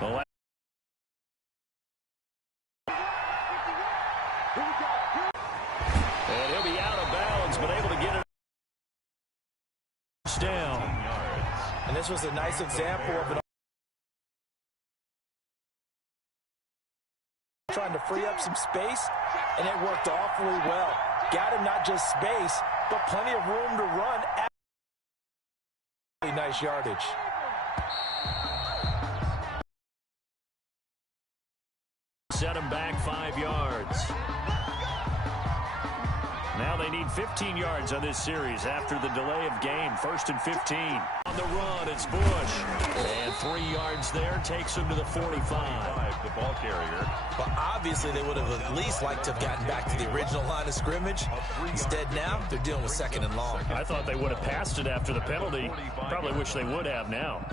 Well, and he'll be out of bounds, but able to get it down. And this was a nice example of an trying to free up some space, and it worked awfully well. Got him not just space, but plenty of room to run. Nice yardage. Set him back 5 yards. Now they need 15 yards on this series after the delay of game. 1st and 15. On the run, it's Bush. And 3 yards there takes him to the 45. The ball carrier. But obviously they would have at least liked to have gotten back to the original line of scrimmage. Instead now, they're dealing with 2nd and long. I thought they would have passed it after the penalty. Probably wish they would have now.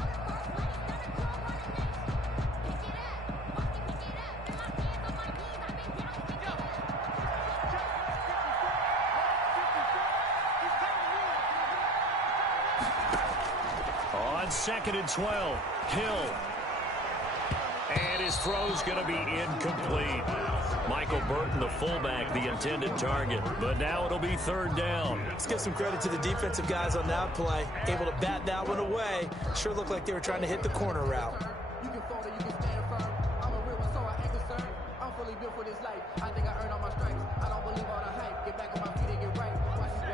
On 2nd and 12, Hill. And his throw's going to be incomplete. Michael Burton, the fullback, the intended target. But now it'll be 3rd down. Let's give some credit to the defensive guys on that play. Able to bat that one away. Sure looked like they were trying to hit the corner route. You can fold it, you can stand firm. I'm a real one, so I ain't concerned. I'm fully built for this life. I think I earned all my stripes. I don't believe all the hype. Get back on my feet and get right.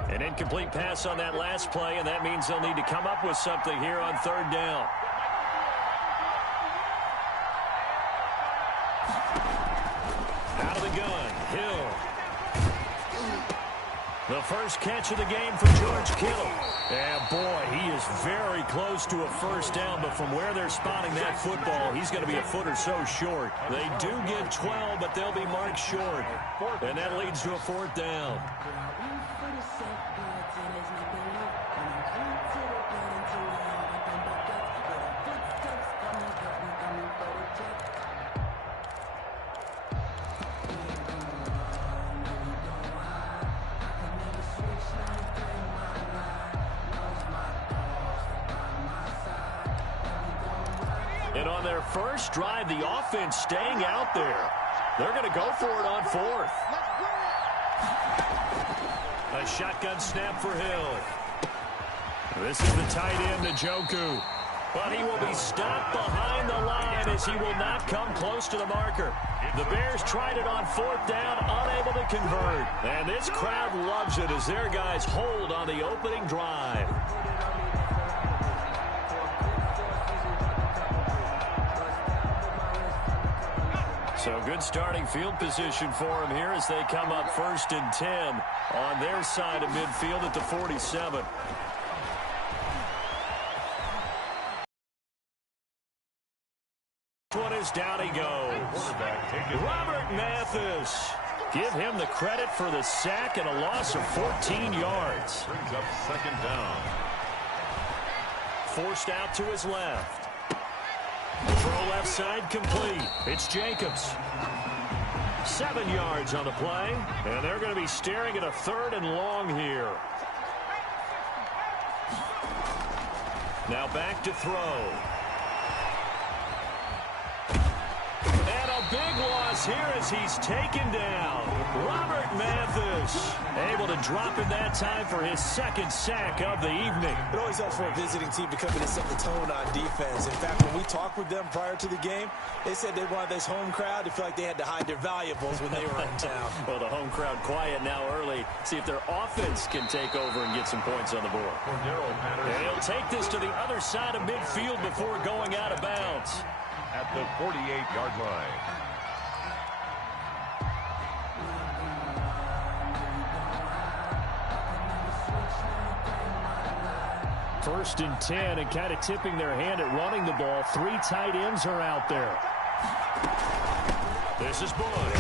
An incomplete pass on that last play, and that means they'll need to come up with something here on 3rd down. Out of the gun, Hill. The first catch of the game for George Kittle. And boy, he is very close to a 1st down, but from where they're spotting that football, he's going to be a foot or so short. They do give 12, but they'll be marked short. And that leads to a 4th down. And on their first drive, the offense staying out there. They're going to go for it on 4th. A shotgun snap for Hill. This is the tight end, Njoku. But he will be stopped behind the line as he will not come close to the marker. The Bears tried it on 4th down, unable to convert. And this crowd loves it as their guys hold on the opening drive. So good starting field position for them here as they come up 1st and 10 on their side of midfield at the 47. One is down he goes. Robert Mathis. Give him the credit for the sack and a loss of 14 yards. Brings up 2nd down. Forced out to his left. Throw left side complete. It's Jacobs. 7 yards on the play. And they're going to be staring at a 3rd and long here. Now back to throw. And a big loss here as he's taken down. Robert Mathis able to drop in that time for his 2nd sack of the evening. It always helps for a visiting team to come in and set the tone on defense. In fact, when we talked with them prior to the game, they said they wanted this home crowd to feel like they had to hide their valuables when they were in town. Well, the home crowd quiet now early. See if their offense can take over and get some points on the board. And he'll take this to the other side of midfield before going out of bounds. At the 48-yard line. First and 10 and kind of tipping their hand at running the ball. 3 tight ends are out there. This is Bush.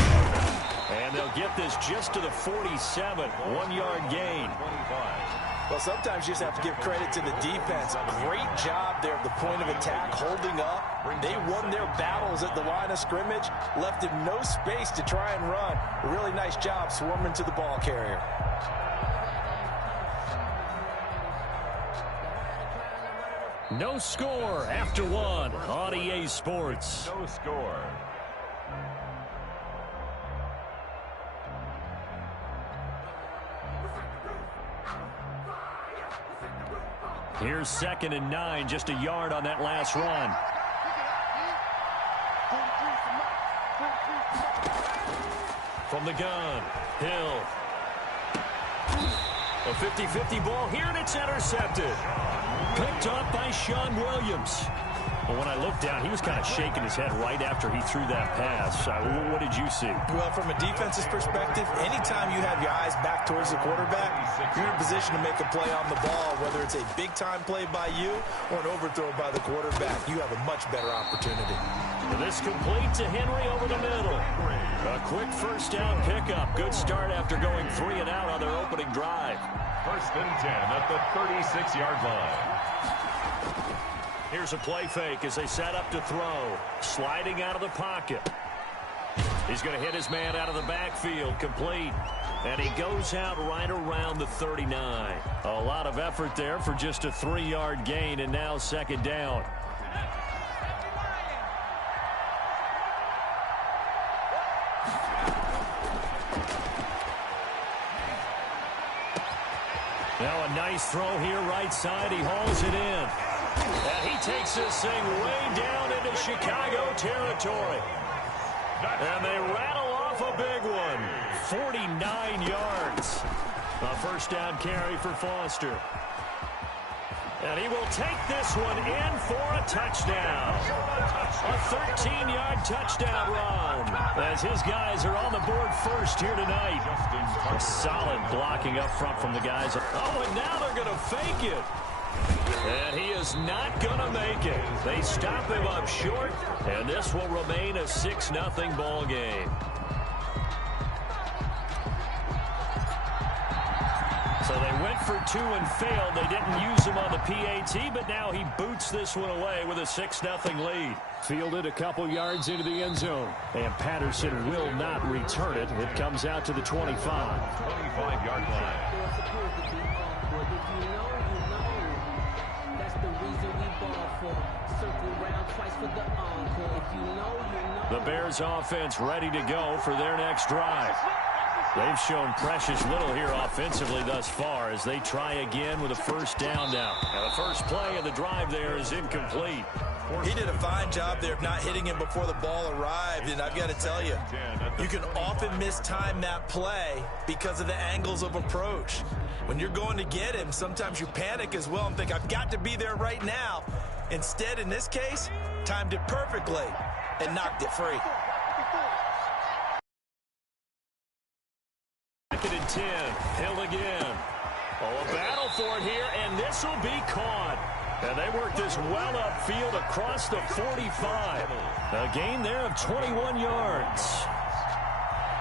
And they'll get this just to the 47. 1-yard gain. 25. Well, sometimes you just have to give credit to the defense. Great job there at the point of attack, holding up. They won their battles at the line of scrimmage, left him no space to try and run. A really nice job swarming to the ball carrier. No score after one on EA Sports. No score. Here's 2nd and 9, just a yard on that last run. From the gun, Hill. A 50-50 ball here, and it's intercepted. Picked up by Sean Williams. But when I looked down, he was kind of shaking his head right after he threw that pass. What did you see? Well, from a defense's perspective, anytime you have your eyes back towards the quarterback, you're in a position to make a play on the ball, whether it's a big-time play by you or an overthrow by the quarterback. You have a much better opportunity. This complete to Henry over the middle. A quick first down pickup. Good start after going 3 and out on their opening drive. 1st and 10 at the 36-yard line. Here's a play fake as they set up to throw. Sliding out of the pocket. He's going to hit his man out of the backfield. Complete. And he goes out right around the 39. A lot of effort there for just a 3-yard gain, and now 2nd down. Now a nice throw here right side. He hauls it in. And he takes this thing way down into Chicago territory. And they rattle off a big one. 49 yards. A first down carry for Foster. And he will take this one in for a touchdown. A 13-yard touchdown run. As his guys are on the board first here tonight. A solid blocking up front from the guys. Oh, and now they're going to fake it. And he is not going to make it. They stop him up short, and this will remain a 6-0 ball game. So they went for 2 and failed. They didn't use him on the PAT, but now he boots this one away with a 6-0 lead. Fielded a couple yards into the end zone, and Patterson will not return it. It comes out to the 25. 25-yard line. The Bears offense ready to go for their next drive. They've shown precious little here offensively thus far as they try again with a first down now. Now the first play of the drive there is incomplete. He did a fine job there of not hitting him before the ball arrived, and I've got to tell you, you can often mistime that play because of the angles of approach. When you're going to get him, sometimes you panic as well and think, I've got to be there right now. Instead, in this case, timed it perfectly and knocked it free. 2nd and 10. Hill again. Oh, a battle for it here, and this will be caught. And they work this well upfield across the 45. A gain there of 21 yards.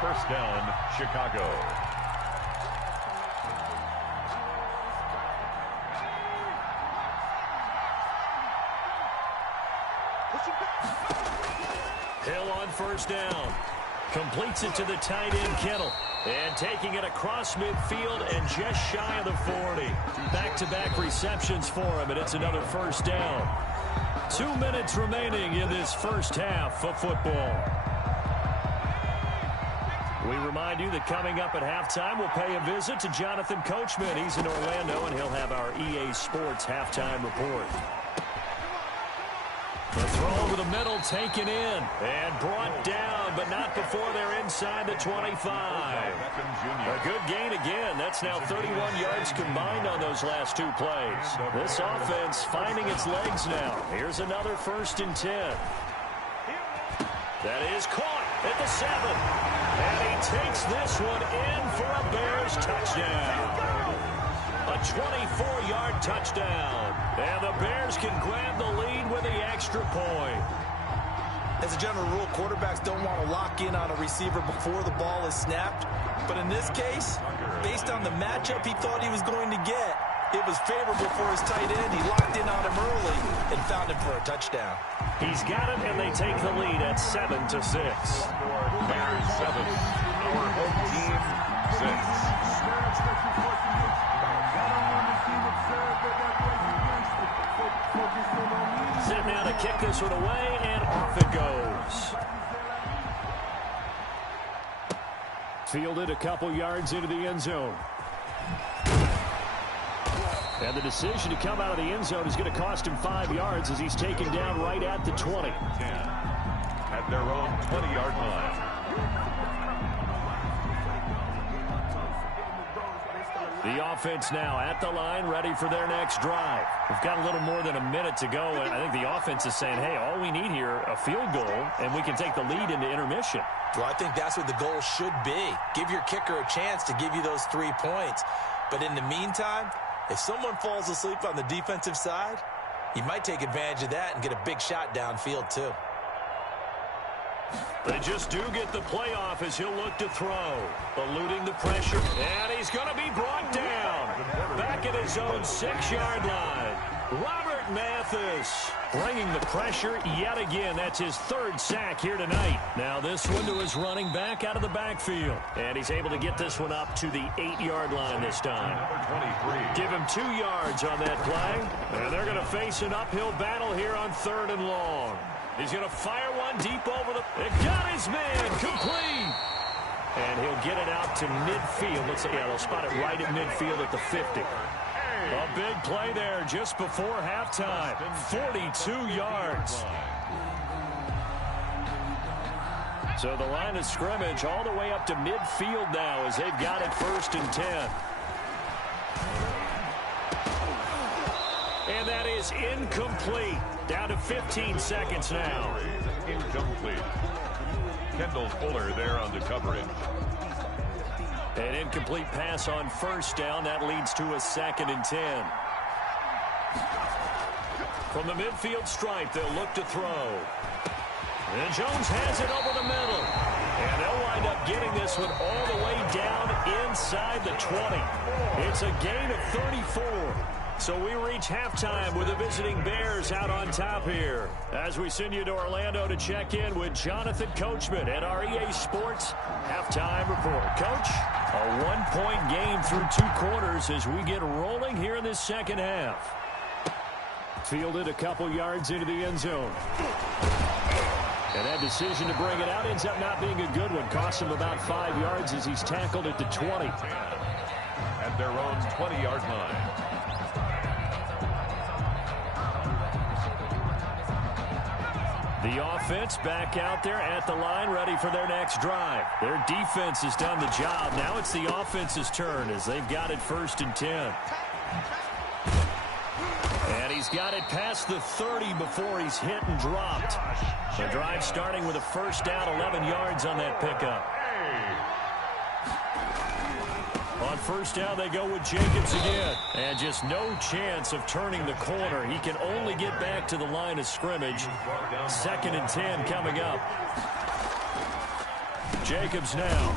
First down, Chicago. Hill on first down. Completes it to the tight end, Kittle. And taking it across midfield and just shy of the 40. Back-to-back receptions for him, and it's another first down. 2 minutes remaining in this first half of football. We remind you that coming up at halftime, we'll pay a visit to Jonathan Coachman. He's in Orlando, and he'll have our EA Sports halftime report. The throw over the middle taken in and brought down, but not before they're inside the 25. A good gain again. That's now 31 yards combined on those last 2 plays. This offense finding its legs now. Here's another 1st and 10. That is caught at the 7. And he takes this one in for a Bears touchdown. A 24-yard touchdown. And the Bears can grab the lead with the extra point. As a general rule, quarterbacks don't want to lock in on a receiver before the ball is snapped. But in this case, based on the matchup he thought he was going to get, it was favorable for his tight end. He locked in on him early and found him for a touchdown. He's got it, and they take the lead at 7-6. Bears 7, our home team 6. Set now to kick this one away, and Off it goes. Fielded a couple yards into the end zone. And the decision to come out of the end zone is going to cost him 5 yards as he's taken down right at the 20. 10 at their own 20-yard line. The offense now at the line, ready for their next drive. We've got a little more than a minute to go, and I think the offense is saying, hey, all we need here, a field goal, and we can take the lead into intermission. Well, I think that's what the goal should be. Give your kicker a chance to give you those 3 points. But in the meantime, if someone falls asleep on the defensive side, you might take advantage of that and get a big shot downfield too. They just do get the playoff as he'll look to throw. Eluding the pressure, and he's going to be brought down. Back at his own 6-yard line. Robert Mathis bringing the pressure yet again. That's his 3rd sack here tonight. Now this one to his running back out of the backfield. And he's able to get this one up to the 8-yard line this time. Give him 2 yards on that play. And they're going to face an uphill battle here on 3rd and long. He's going to fire one deep over the... It got his man complete. And he'll get it out to midfield. Looks like, yeah, they'll spot it right at midfield at the 50. A big play there just before halftime. 42 yards. So the line of scrimmage all the way up to midfield now as they've got it 1st and 10. And that is incomplete. Down to 15 seconds now. Incomplete. Kendall Fuller there on the coverage. An incomplete pass on 1st down. That leads to a 2nd and 10. From the midfield stripe, they'll look to throw. And Jones has it over the middle. And they'll wind up getting this one all the way down inside the 20. It's a gain of 34. So we reach halftime with the visiting Bears out on top here. As we send you to Orlando to check in with Jonathan Coachman at our EA Sports Halftime Report. Coach, a 1-point game through 2 quarters as we get rolling here in this second half. Fielded a couple yards into the end zone. And that decision to bring it out ends up not being a good one. Costs him about 5 yards as he's tackled at the 20. At their own 20-yard line. The offense back out there at the line, ready for their next drive. Their defense has done the job. Now it's the offense's turn as they've got it 1st and 10. And he's got it past the 30 before he's hit and dropped. The drive starting with a 1st down, 11 yards on that pickup. On 1st down, they go with Jacobs again. And just no chance of turning the corner. He can only get back to the line of scrimmage. 2nd and 10 coming up. Jacobs now.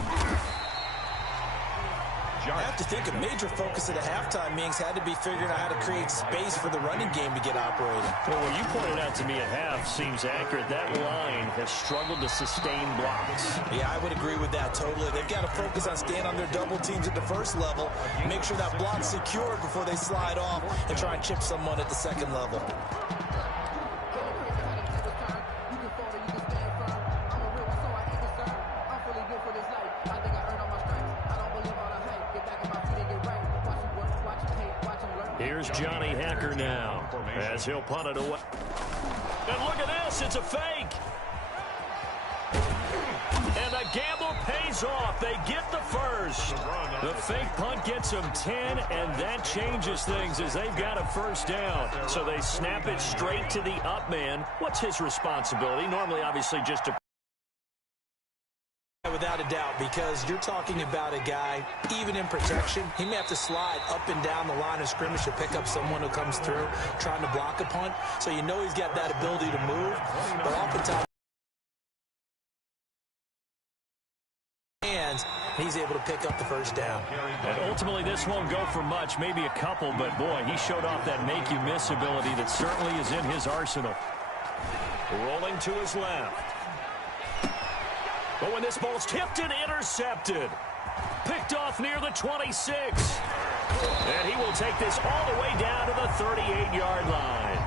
I have to think a major focus of the halftime meetings had to be figuring out how to create space for the running game to get operating. Well, what you pointed out to me at half seems accurate. That line has struggled to sustain blocks. Yeah, I would agree with that totally. They've got to focus on staying on their double teams at the 1st level, make sure that block's secured before they slide off and try and chip someone at the 2nd level. Here's Johnny Hacker now as he'll punt it away. And look at this, it's a fake. And the gamble pays off. They get the 1st. The fake punt gets them 10, and that changes things as they've got a 1st down. So they snap it straight to the up man. What's his responsibility? Normally, obviously, just to... Without a doubt, because you're talking about a guy, even in protection, he may have to slide up and down the line of scrimmage to pick up someone who comes through trying to block a punt. So you know he's got that ability to move, but oftentimes he's able to pick up the 1st down. And ultimately, this won't go for much, maybe a couple, but boy, he showed off that make-you-miss ability that certainly is in his arsenal. Rolling to his left. But when this ball's tipped and intercepted, picked off near the 26. And he will take this all the way down to the 38-yard line.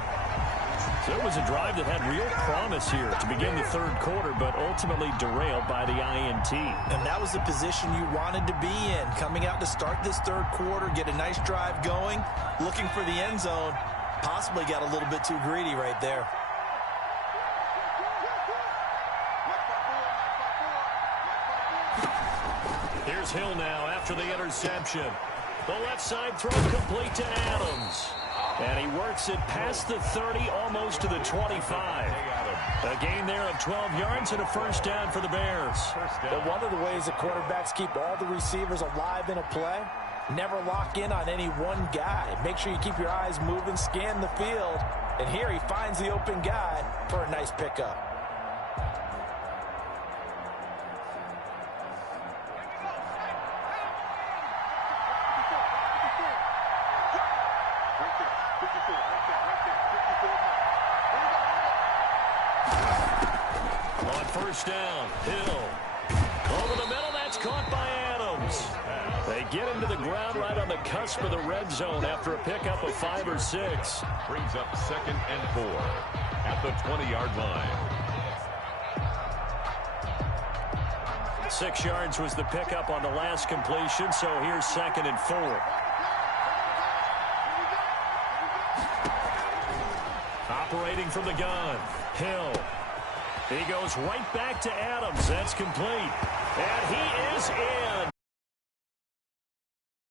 So it was a drive that had real promise here to begin the third quarter, but ultimately derailed by the INT. And that was the position you wanted to be in. Coming out to start this third quarter, get a nice drive going, looking for the end zone. Possibly got a little bit too greedy right there. Here's Hill now after the interception. The left side throw complete to Adams. And he works it past the 30, almost to the 25. A gain there of 12 yards and a first down for the Bears. But one of the ways that quarterbacks keep all the receivers alive in a play, never lock in on any one guy. Make sure you keep your eyes moving, scan the field. And here he finds the open guy for a nice pickup. First down, Hill. Over the middle, that's caught by Adams. They get him to the ground right on the cusp of the red zone after a pickup of 5 or 6. Brings up 2nd and 4 at the 20-yard line. 6 yards was the pickup on the last completion, so here's 2nd and 4. Operating from the gun, Hill. He goes right back to Adams. That's complete. And he is in.